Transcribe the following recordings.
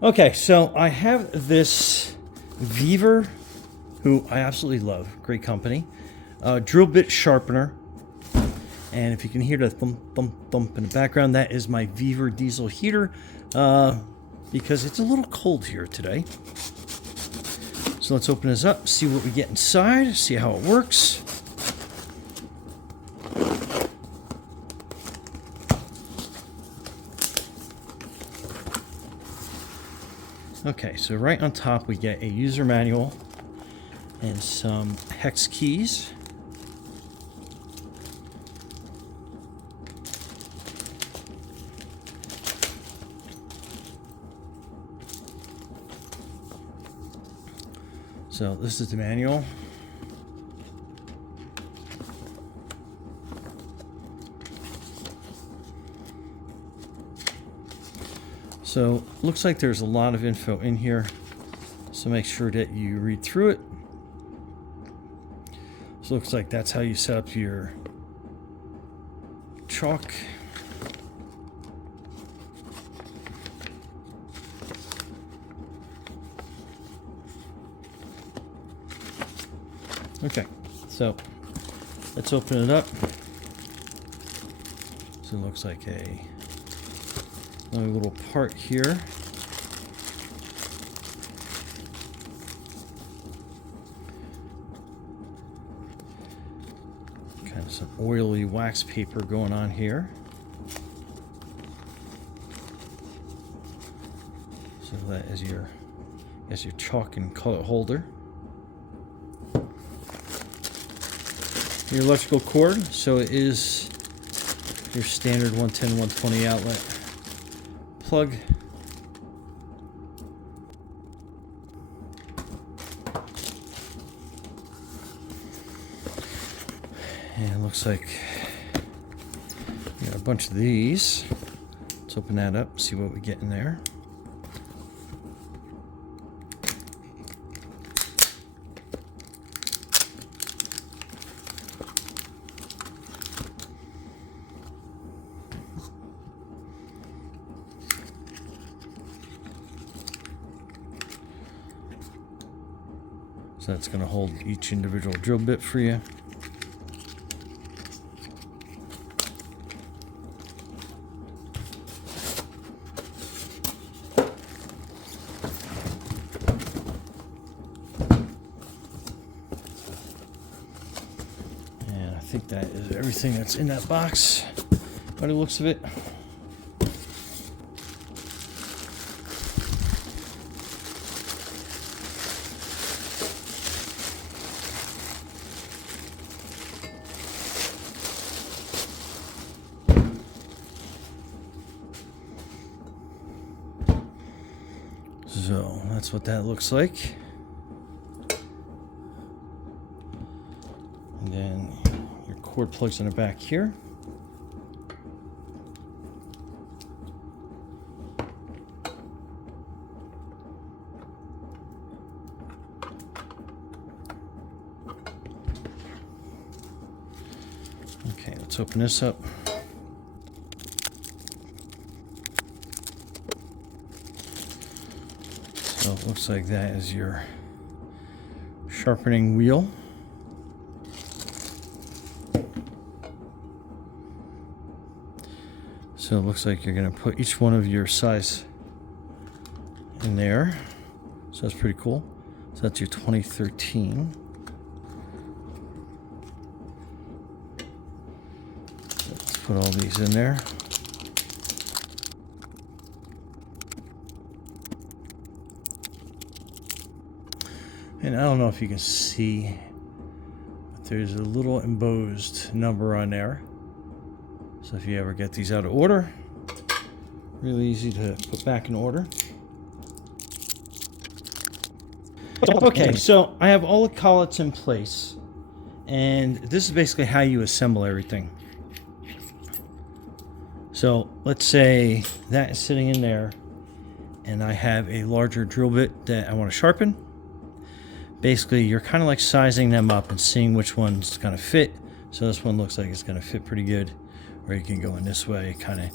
Okay, so I have this VEVOR, who I absolutely love, great company, drill bit sharpener. And if you can hear the thump, thump, thump in the background, that is my VEVOR diesel heater, because it's a little cold here today. So let's open this up, see what we get inside, see how it works. Okay, so right on top we get a user manual and some hex keys. So this is the manual. So looks like there's a lot of info in here, so make sure that you read through it. So looks like that's how you set up your chalk. Okay, so let's open it up. So it looks like another little part here. Kind of some oily wax paper going on here. So that is your chalk and color holder. Your electrical cord, so it is your standard 110, 120 outlet plug. And it looks like we got a bunch of these. Let's open that up, see what we get in there. So that's going to hold each individual drill bit for you. And I think that is everything that's in that box by the looks of it. So that's what that looks like. And then your cord plugs in the back here. Okay, let's open this up. So it looks like that is your sharpening wheel. So it looks like you're going to put each one of your size in there. So that's pretty cool. So that's your 2013. So let's put all these in there. And I don't know if you can see, but there's a little embossed number on there. So if you ever get these out of order, really easy to put back in order. Okay, so I have all the collets in place, and this is basically how you assemble everything. So let's say that is sitting in there, and I have a larger drill bit that I want to sharpen. Basically, you're kind of like sizing them up and seeing which one's going to fit. So this one looks like it's going to fit pretty good. Or you can go in this way, kind of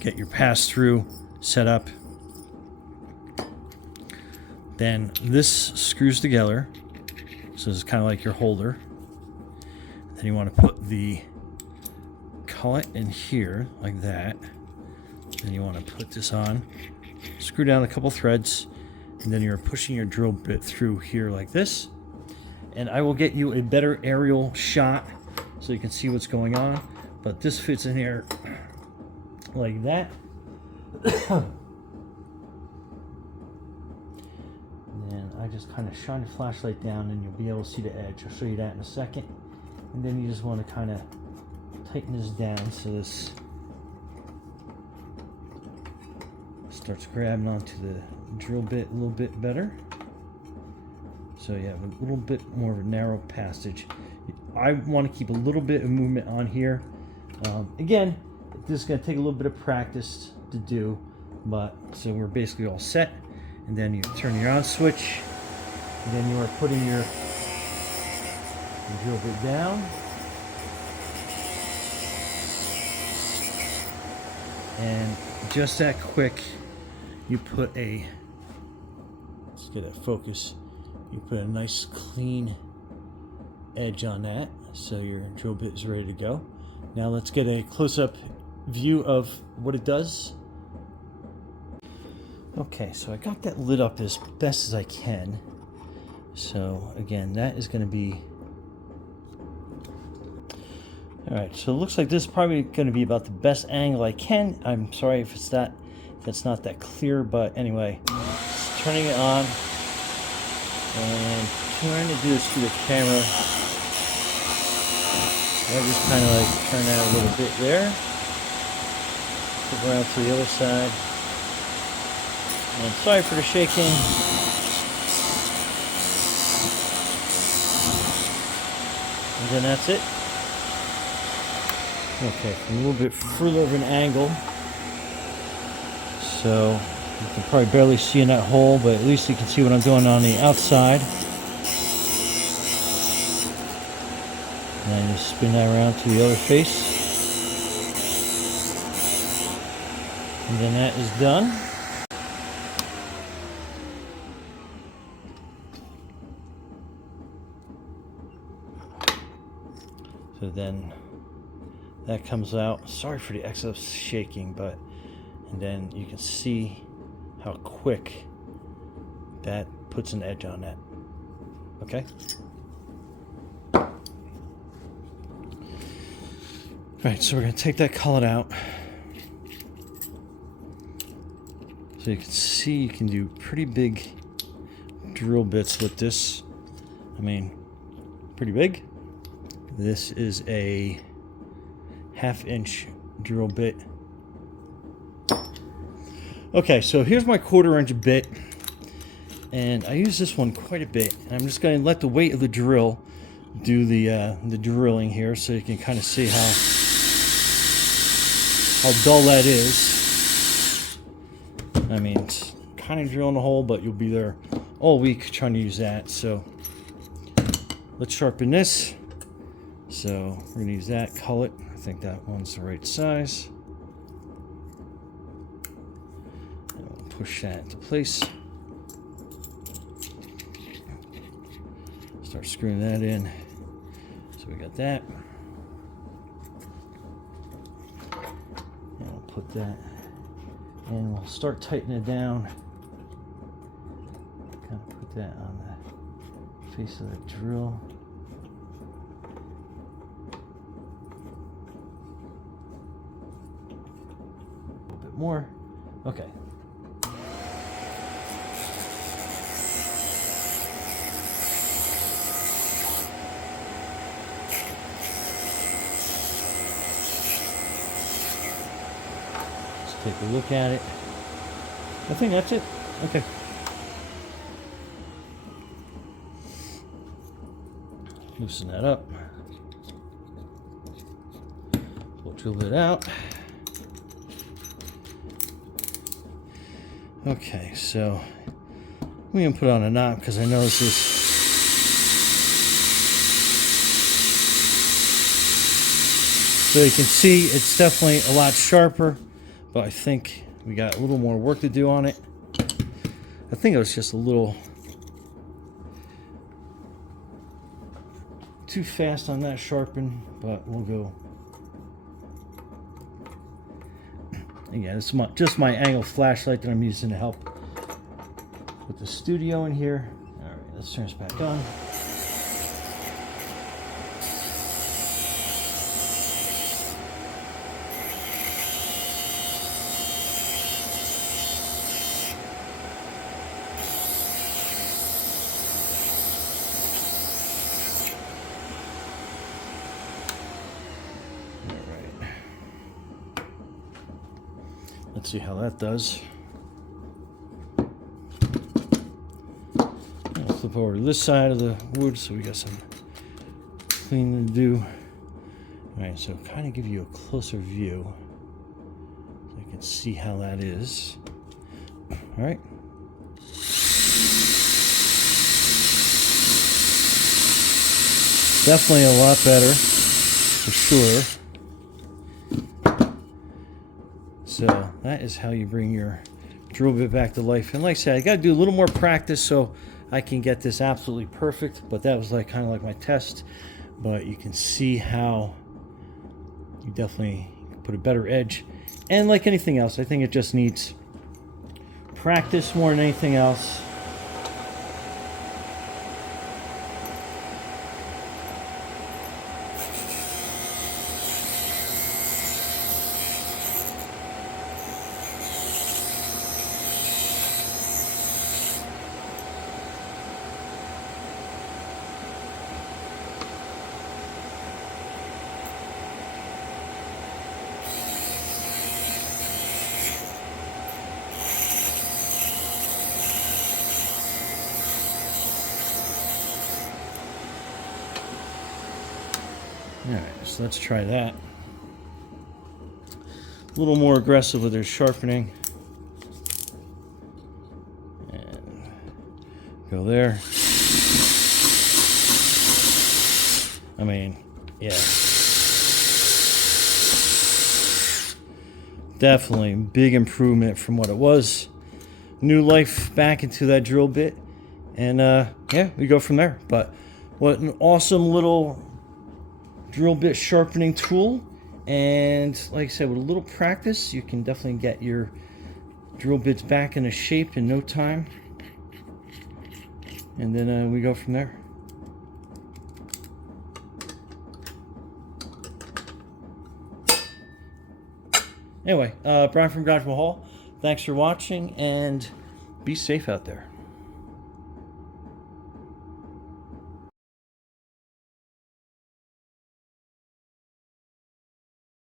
get your pass-through set up. Then this screws together, so it's kind of like your holder. Then you want to put the collet in here like that. Then you want to put this on, screw down a couple threads, and then you're pushing your drill bit through here like this. And I will get you a better aerial shot so you can see what's going on. But this fits in here like that. And I just kind of shine the flashlight down and you'll be able to see the edge. I'll show you that in a second. And then you just want to kind of tighten this down so this starts grabbing onto the drill bit a little bit better. So you have a little bit more of a narrow passage. I want to keep a little bit of movement on here. Again, this is going to take a little bit of practice to do, but so we're basically all set. And then you turn your on switch, and then you are putting your drill bit down. And just that quick, you put a, let's get that focus, you put a nice clean edge on that, so your drill bit is ready to go. Now let's get a close-up view of what it does. Okay, so I got that lit up as best as I can. So again, that is going to be, all right, so it looks like this is probably going to be about the best angle I can. I'm sorry if that's not that clear, but anyway, just turning it on and trying to do this through the camera. I just kind of like turn that a little bit there. Flip around to the other side. And sorry for the shaking. And then that's it. Okay, from a little bit further of an angle. So you can probably barely see in that hole, but at least you can see what I'm doing on the outside. And then you spin that around to the other face. And then that is done. So then that comes out. Sorry for the excess shaking, but and then you can see how quick that puts an edge on that. Okay. Right, so we're going to take that collet out. So you can see you can do pretty big drill bits with this. I mean, pretty big. This is a 1/2 inch drill bit. Okay, so here's my 1/4 inch bit. And I use this one quite a bit. And I'm just going to let the weight of the drill do the drilling here so you can kind of see how dull that is. I mean, it's kind of drilling a hole, but you'll be there all week trying to use that. So let's sharpen this. So we're going to use that collet. I think that one's the right size. And we'll push that into place. Start screwing that in. So we got that. And we'll put that, and we'll start tightening it down. Kind of put that on the face of the drill. A little bit more. Okay. Take a look at it. I think that's it. Okay. Loosen that up. Pull a drill bit out. Okay, so I'm going to put on a knot because I know this is. So you can see it's definitely a lot sharper. But I think we got a little more work to do on it. I think it was just a little too fast on that sharpen, but we'll go. Again, it's just my angle flashlight that I'm using to help with the studio in here. All right, let's turn this back on. Let's see how that does. I'll flip over to this side of the wood so we got some cleaning to do. All right, so kind of give you a closer view so you can see how that is. All right. Definitely a lot better, for sure. So that is how you bring your drill bit back to life. And like I said, I got to do a little more practice so I can get this absolutely perfect. But that was like kind of like my test. But you can see how you definitely put a better edge. And like anything else, I think it just needs practice more than anything else. Alright, so let's try that. A little more aggressive with their sharpening. And go there. I mean, yeah. Definitely big improvement from what it was. New life back into that drill bit. And yeah, we go from there. But what an awesome little drill bit sharpening tool. And like I said, with a little practice, you can definitely get your drill bits back into shape in no time. And then we go from there. Anyway, Brian from Garage Mahal, thanks for watching, and be safe out there.